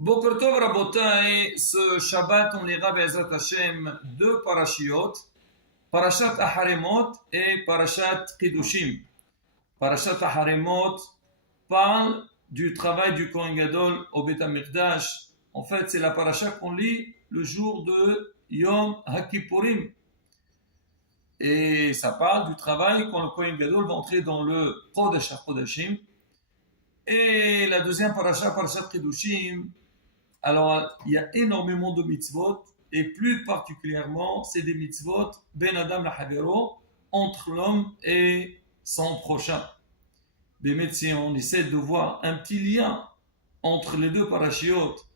Boker Tov Rabotai, ce Shabbat, on lira Be'ezrat Hashem deux parashiot, Parashat Aharemot et Parashat Kedushim. Parashat Aharemot parle du travail du Kohen Gadol au Beth HaMikdash. En fait, c'est la parasha qu'on lit le jour de Yom HaKippurim. Et ça parle du travail quand le Kohen Gadol va entrer dans le Kodesh HaKodashim. Et la deuxième parasha, Parashat Kedushim, alors il y a énormément de mitzvot, et plus particulièrement, c'est des mitzvot ben Adam la Havero, entre l'homme et son prochain. Mais si on essaie de voir un petit lien entre les deux parashiotes,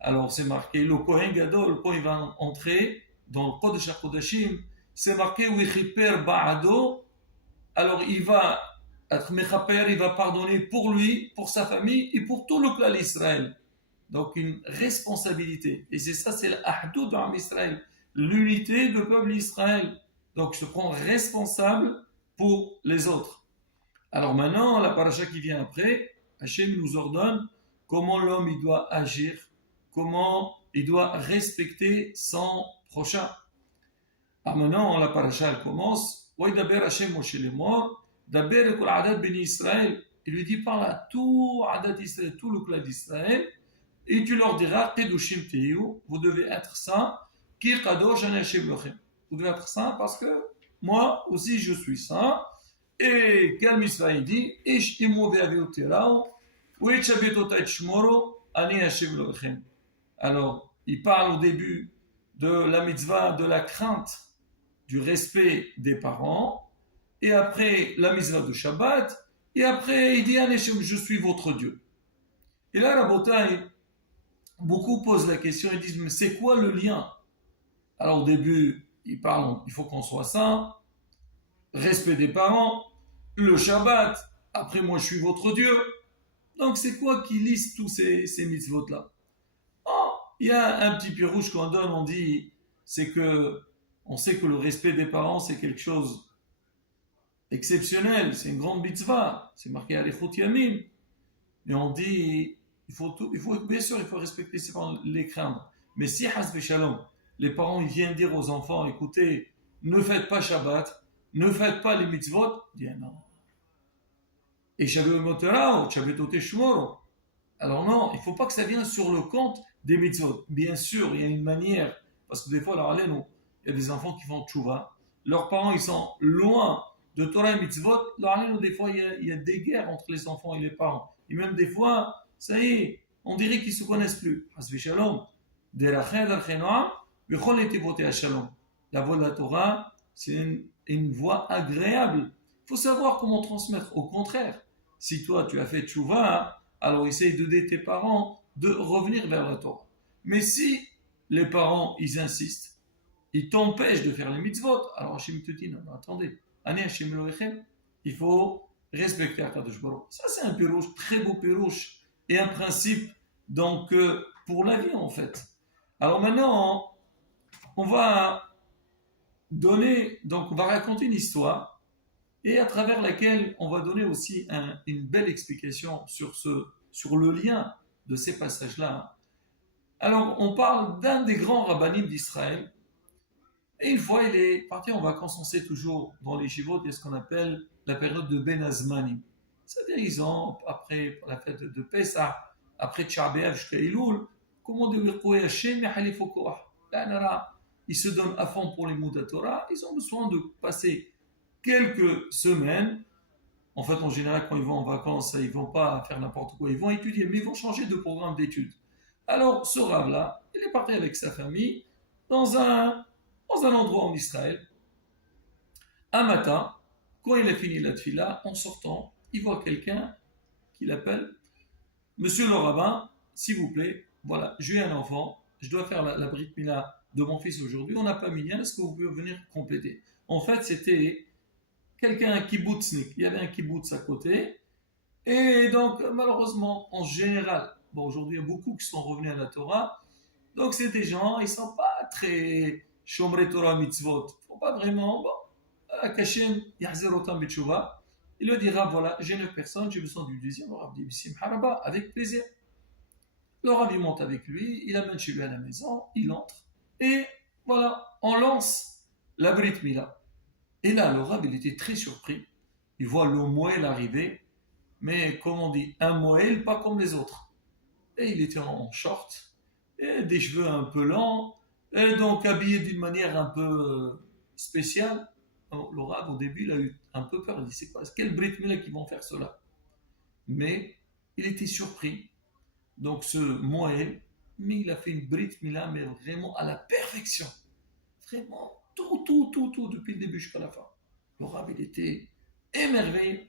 alors c'est marqué le Kohen Gadol, quand il va entrer dans le Kodesh HaKodashim, c'est marqué Wichiper Ba'ado, alors il va être Mechaper, il va pardonner pour lui, pour sa famille et pour tout le clan d'Israël. Donc une responsabilité. Et c'est ça, c'est l'Ahdou d'Am Israël, l'unité du peuple d'Israël. Donc je te prends responsable pour les autres. Alors maintenant, la paracha qui vient après, Hachem nous ordonne comment l'homme il doit agir, comment il doit respecter son prochain. Alors maintenant, la paracha elle commence. Waidaber Hachem Moshe Lemor, Daber Kol Adad Beni Israël. Il lui dit parle à tout Adad Israël, tout le clan d'Israël. Et tu leur diras, Kedushim Teyu, vous devez être saints, Ki Kadosh Ani Hashem Lochem. Vous devez être saints parce que moi aussi je suis saint. Et quel mitzvah il dit, Ish imu ve'aviu tirao, ou et shabetot et shmoro, Ani Hashem Lochem. Alors, il parle au début de la mitzvah de la crainte, du respect des parents, et après la mitzvah de Shabbat, et après il dit, Ani Hashem, je suis votre Dieu. Et là, la bataille, beaucoup posent la question et disent, mais c'est quoi le lien? Alors au début, ils parlent, il faut qu'on soit saint, respect des parents, le Shabbat, après moi je suis votre Dieu. Donc c'est quoi qui liste tous ces mitzvot-là? Oh, il y a un petit pirouche qu'on donne, on dit, c'est que, on sait que le respect des parents c'est quelque chose exceptionnel, c'est une grande mitzvah, c'est marqué à l'Echot Yamim. Et on dit, bien sûr, il faut respecter ses parents, les craindre. Mais si, Hasbe Shalom, les parents ils viennent dire aux enfants, écoutez, ne faites pas Shabbat, ne faites pas les mitzvot, ils disent non. Et alors non, il ne faut pas que ça vienne sur le compte des mitzvot. Bien sûr, il y a une manière, parce que des fois, alors, il y a des enfants qui font tchouva, leurs parents ils sont loin de Torah et mitzvot, alors, des fois, il y a des guerres entre les enfants et les parents. Et même des fois, ça y est, on dirait qu'ils ne se connaissent plus. La voie de la Torah, c'est une voie agréable. Il faut savoir comment transmettre. Au contraire, si toi tu as fait tchouva, alors essaye d'aider tes parents de revenir vers la Torah. Mais si les parents, ils insistent, ils t'empêchent de faire les mitzvot, alors Hachem te dit, non, attendez, il faut respecter Akadosh Baruch. Ça, c'est un pirouche, très beau pirouche, et un principe, donc, pour la vie, en fait. Alors maintenant, on va raconter une histoire, et à travers laquelle on va donner aussi une belle explication sur le lien de ces passages-là. Alors, on parle d'un des grands rabbinim d'Israël, et une fois, il est parti en vacances, on sait toujours, dans les Shivot, il y a ce qu'on appelle la période de Ben Azmanim. C'est-à-dire, ils ont, après la fête de Pessah, après Tsh'a B'Av jusqu'à Elul, comment dire, ils se donnent à fond pour les Moudat Torah, ils ont besoin de passer quelques semaines. En fait, en général, quand ils vont en vacances, ils ne vont pas faire n'importe quoi, ils vont étudier, mais ils vont changer de programme d'études. Alors, ce Rav-là, il est parti avec sa famille dans un endroit en Israël. Un matin, quand il a fini la tfila, en sortant, il voit quelqu'un qui l'appelle Monsieur le rabbin, s'il vous plaît, voilà, j'ai un enfant, je dois faire la brit mila de mon fils aujourd'hui, on n'a pas minyan, est-ce que vous pouvez venir compléter? En fait, c'était quelqu'un, un kibbutznik, il y avait un kibbutz à côté, et donc, malheureusement, en général, bon, aujourd'hui, il y a beaucoup qui sont revenus à la Torah, donc c'est des gens, ils ne sont pas très Shomrei Torah mitzvot, il ne faut pas vraiment, bon, Kashem, Yahzerotam Betshuva, il lui dira, voilà, j'ai 9 personnes, j'ai besoin du deuxième, on va dire, avec plaisir. Le Rav il monte avec lui, il amène chez lui à la maison, il entre, et voilà, on lance la Brit Mila. Et là, le Rav il était très surpris, il voit le Moël arriver, mais comme on dit, un Moël pas comme les autres. Et il était en short, et des cheveux un peu longs, et donc habillé d'une manière un peu spéciale. Alors, le Rav, au début, il a eu un peu peur, il dit, c'est quoi, quel Brit Mila qui vont faire cela? Mais il était surpris. Donc ce Moël, mais il a fait une Brit Mila, mais vraiment à la perfection. Vraiment, tout, depuis le début jusqu'à la fin. Le Rav, il était émerveillé.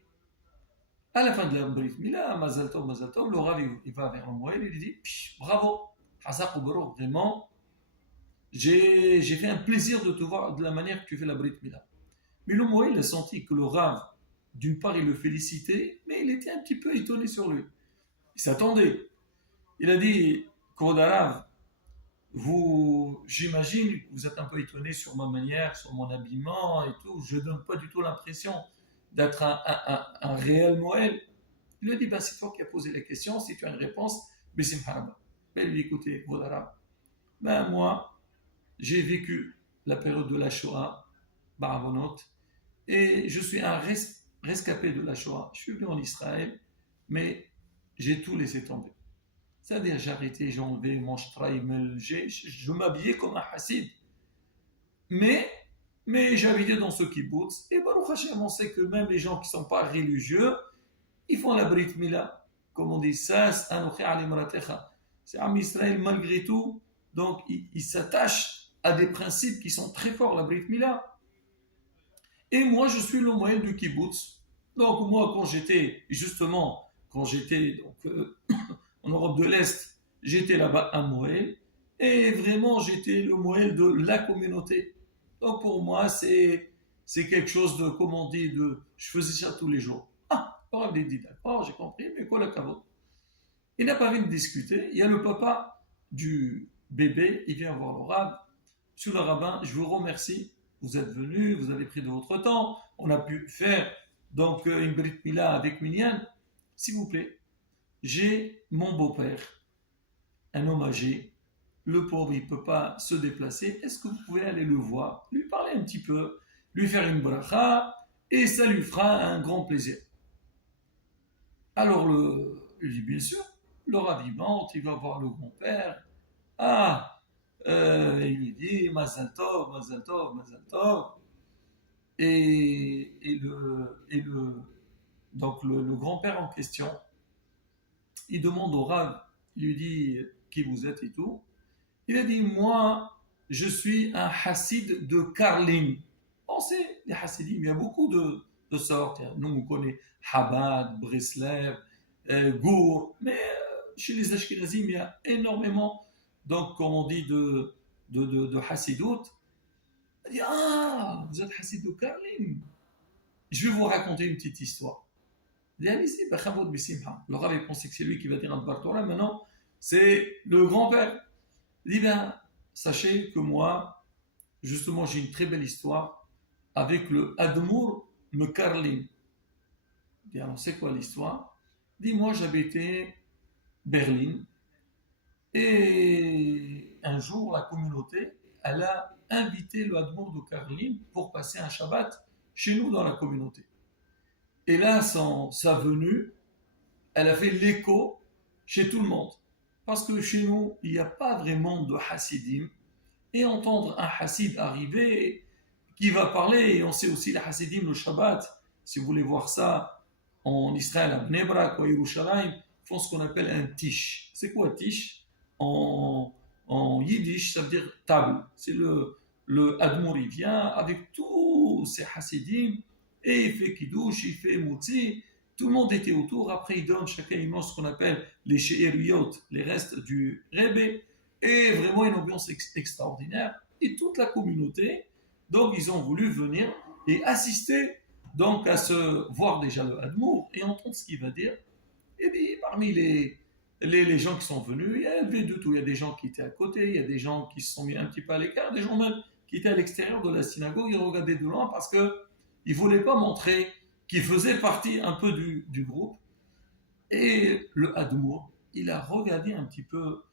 À la fin de la Brit Mila, Mazal Tov, le Rav, il va vers le Moël et il dit, bravo, Hazak Oubero, vraiment, j'ai fait un plaisir de te voir de la manière que tu fais la Brit Mila. Mais le Moël a senti que le Rav, d'une part, il le félicitait, mais il était un petit peu étonné sur lui. Il s'attendait. Il a dit, Kodarav, j'imagine que vous êtes un peu étonné sur ma manière, sur mon habillement et tout. Je ne donne pas du tout l'impression d'être un réel Moël. Il lui a dit, c'est toi qui as posé la question, si tu as une réponse, Bissim Haraba. Il lui a dit, écoutez, Kodarav, moi, j'ai vécu la période de la Shoah, Baravonot, et je suis un rescapé de la Shoah. Je suis venu en Israël, mais j'ai tout laissé tomber. C'est-à-dire, j'ai arrêté, j'ai enlevé mon shtraïmel, je m'habillais comme un hassid. Mais j'habitais dans ce kibbutz, et Baruch Hashem, on sait que même les gens qui ne sont pas religieux, ils font la Brit Mila. Comme on dit, Sas anochi alimratecha. C'est Am Israël malgré tout, donc il s'attache à des principes qui sont très forts, la Brit Mila. Et moi, je suis le moyen du kibbutz. Donc moi, quand j'étais en Europe de l'Est, j'étais là-bas à Moël, et vraiment j'étais le Moël de la communauté. Donc pour moi, c'est quelque chose de, comme on dit, je faisais ça tous les jours. Le Rav dit, d'accord, j'ai compris, mais quoi le caveau? Il n'a pas envie de discuter. Il y a le papa du bébé, il vient voir le Rav. Monsieur le rabbin, je vous remercie, vous êtes venu, vous avez pris de votre temps, on a pu faire donc une Brit Mila avec Minyan. S'il vous plaît, j'ai mon beau-père, un homme âgé, le pauvre, il ne peut pas se déplacer. Est-ce que vous pouvez aller le voir, lui parler un petit peu, lui faire une bracha, et ça lui fera un grand plaisir. Alors, il dit bien sûr, le Rav il va voir le grand-père. Il lui dit Mazal Tov, Mazal Tov, Mazal Tov. Donc le grand-père en question, il demande au Rav, il lui dit qui vous êtes et tout. Il a dit, moi, je suis un hassid de Karlin. On sait, les hassidim, il y a beaucoup de sortes. Nous, on connaît Chabad, Breslev, Gour, mais chez les Ashkenazim, il y a énormément, donc, comme on dit, de hassidout. Il dit, vous êtes hassid de Karlin. Je vais vous raconter une petite histoire. Il dit, allez-y, le Rav, il pensait que c'est lui qui va dire un Bartora, maintenant, c'est le grand-père. Il dit, sachez que moi, justement, j'ai une très belle histoire avec le Admour Mekarlim. Il dit, alors, c'est quoi l'histoire? Il dit, moi, j'habitais Berlin, et un jour, la communauté, elle a invité le Admour de Karlim pour passer un Shabbat chez nous dans la communauté. Et là, sa venue, elle a fait l'écho chez tout le monde. Parce que chez nous, il n'y a pas vraiment de hassidim. Et entendre un hassid arriver, qui va parler, et on sait aussi les hassidim, le Shabbat, si vous voulez voir ça en Israël, à Bnei Brak ou à Yerushalayim, font ce qu'on appelle un tish. C'est quoi tish? En yiddish, ça veut dire table. C'est le Admour, il vient avec tous ses hassidim, et il fait kiddush, il fait mutzi. Tout le monde était autour. Après, il donne, chacun il mange ce qu'on appelle les she'eriyot, les restes du Rebbe, et vraiment une ambiance extraordinaire. Et toute la communauté, donc ils ont voulu venir et assister donc à se voir déjà le Admour et entendre ce qu'il va dire. Et puis parmi les gens qui sont venus, il y avait de tout. Il y a des gens qui étaient à côté, il y a des gens qui se sont mis un petit peu à l'écart, des gens même qui étaient à l'extérieur de la synagogue, ils regardaient de loin parce qu'ils ne voulaient pas montrer qui faisait partie un peu du groupe. Et le Admour, il a regardé un petit peu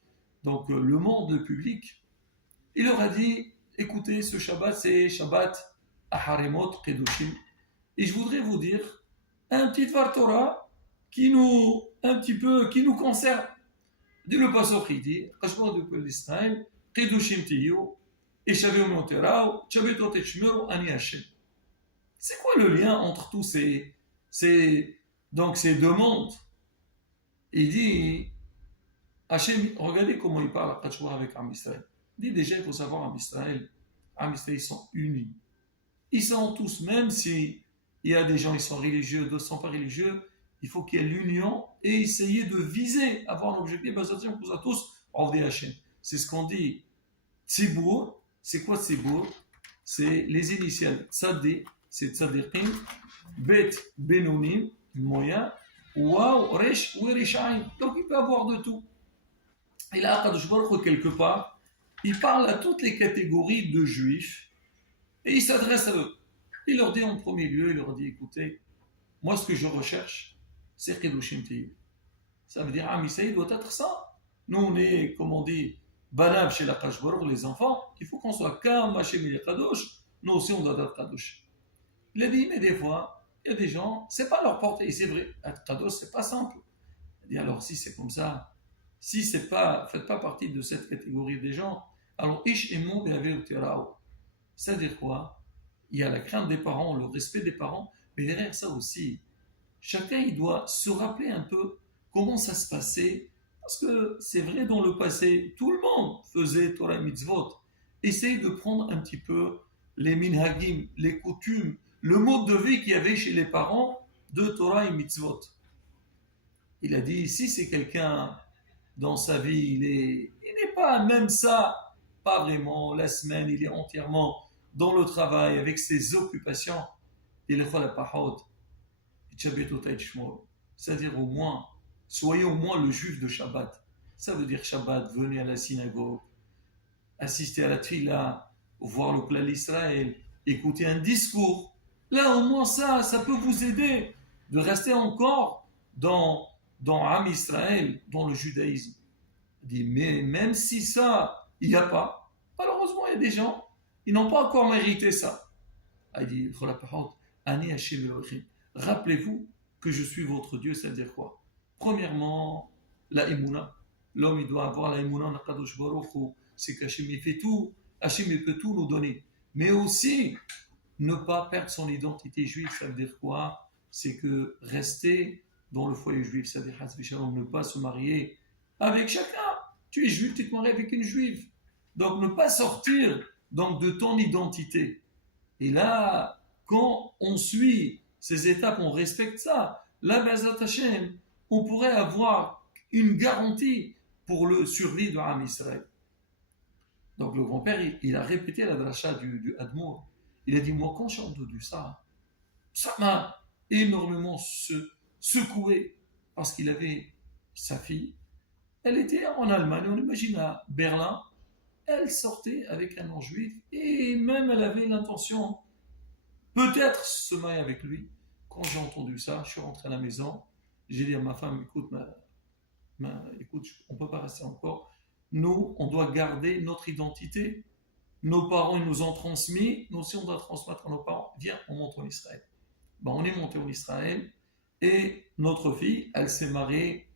donc, le monde public. Il leur a dit, écoutez, ce Shabbat, c'est Shabbat Aharemot Kedoshim. Et je voudrais vous dire un petit Dvar Torah qui nous, un petit peu, qui nous concerne. Dit le passage qui dit, Kashmar du peuple d'Israël, Kedoshim Tiyo, et Shaveu Monterao, Shabetot et Shmur, Ani Hashem. C'est quoi le lien entre tous donc ces deux mondes? Il dit, Hachem, regardez comment il parle avec Am Israël. Il dit déjà, il faut savoir, Am Israël, ils sont unis. Ils sont tous, même si il y a des gens qui sont religieux, d'autres ne sont pas religieux, il faut qu'il y ait l'union et essayer de viser, avoir un objectif. On pousse à tous, Avdei Hachem. C'est ce qu'on dit. Tzibour, c'est quoi Tzibour? C'est les initiales. Tzadé, c'est Tzadikim, Bet, Benonim, moyen, Waw, Resh ou Erishaim. Donc il peut avoir de tout. Et là, Kadosh Baruch Hu, quelque part, il parle à toutes les catégories de juifs et il s'adresse à eux. Il leur dit en premier lieu, il leur dit, écoutez, moi ce que je recherche, c'est Kedoshim Tiyu. Ça veut dire, ah, mais ça, il doit être ça. Nous, on est, comme on dit, Banab chez la Kadosh Baruch Hu, les enfants, il faut qu'on soit comme Hachem et Kadosh, nous aussi on doit être Kadosh. Il a dit, mais des fois, il y a des gens, c'est pas leur portée, et c'est vrai, être Kadosh, c'est pas simple. Il a dit, alors si c'est comme ça, si c'est pas, faites pas partie de cette catégorie des gens, alors Ish et Mon Be'aver Terao. C'est-à-dire quoi? Il y a la crainte des parents, le respect des parents, mais derrière ça aussi, chacun il doit se rappeler un peu comment ça se passait, parce que c'est vrai dans le passé, tout le monde faisait Torah et Mitzvot. Essayez de prendre un petit peu les minhagim, les coutumes, le mode de vie qu'il y avait chez les parents de Torah et Mitzvot. Il a dit, si c'est quelqu'un dans sa vie, il n'est pas même ça, pas vraiment, la semaine, il est entièrement dans le travail, avec ses occupations, il est c'est-à-dire au moins, soyez au moins le juif de Shabbat. Ça veut dire Shabbat, venez à la synagogue, assister à la tfila, voir le Klal Israël, écouter un discours. Là, au moins ça peut vous aider de rester encore dans Am Israël, dans le judaïsme. Il dit, mais même si ça, il n'y a pas, malheureusement, il y a des gens, ils n'ont pas encore mérité ça. Il dit, rappelez-vous que je suis votre Dieu, c'est-à-dire quoi? Premièrement, la Emouna. L'homme, il doit avoir la Emouna, la Kadosh Baruch Hu, c'est qu'Hachem, il fait tout, Hachem, il peut tout nous donner. Mais aussi, ne pas perdre son identité juive, ça veut dire quoi? C'est que rester dans le foyer juif, c'est-à-dire ne pas se marier avec chacun. Tu es juif, tu te maries avec une juive. Donc ne pas sortir donc, de ton identité. Et là, quand on suit ces étapes, on respecte ça. Là, Bezat Hashem, on pourrait avoir une garantie pour le survie de Am Israël. Donc le grand-père, il a répété la dracha du Admour. Il a dit, moi, quand j'ai entendu ça, ça m'a énormément secoué, parce qu'il avait sa fille. Elle était en Allemagne, on imagine à Berlin. Elle sortait avec un non juif, et même elle avait l'intention, peut-être, se marier avec lui. Quand j'ai entendu ça, je suis rentré à la maison. J'ai dit à ma femme, écoute, écoute, on ne peut pas rester encore. Nous, on doit garder notre identité. Nos parents, ils nous ont transmis. Nous aussi, on doit transmettre à nos parents. Viens, on monte en Israël. Ben, on est monté en Israël. Et notre fille, elle s'est mariée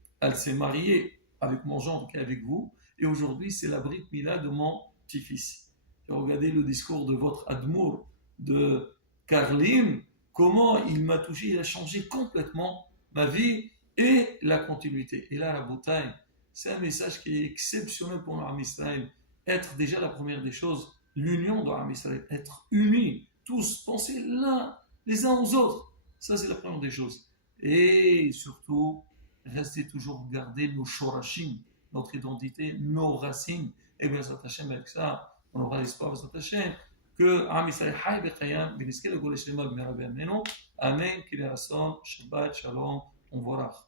avec mon gendre qui est avec vous. Et aujourd'hui, c'est la Brit Mila de mon petit-fils. Et regardez le discours de votre Admour, de Karlim, comment il m'a touché, il a changé complètement ma vie et la continuité. Et là, la bouteille, c'est un message qui est exceptionnel pour l'Am Israël. Être déjà la première des choses, l'union de l'Am Israël, être unis, tous, penser l'un, les uns aux autres. Ça, c'est la première des choses. Et surtout, rester toujours garder nos shorashim, notre identité, nos racines. Et bien, ça t'achète avec ça, on aura l'espoir, ça t'achète que Am Israël haï b'chayam, b'niske le gol shlema b'merabe ameno. Amen, qu'il y a Shabbat, Shalom, on verra.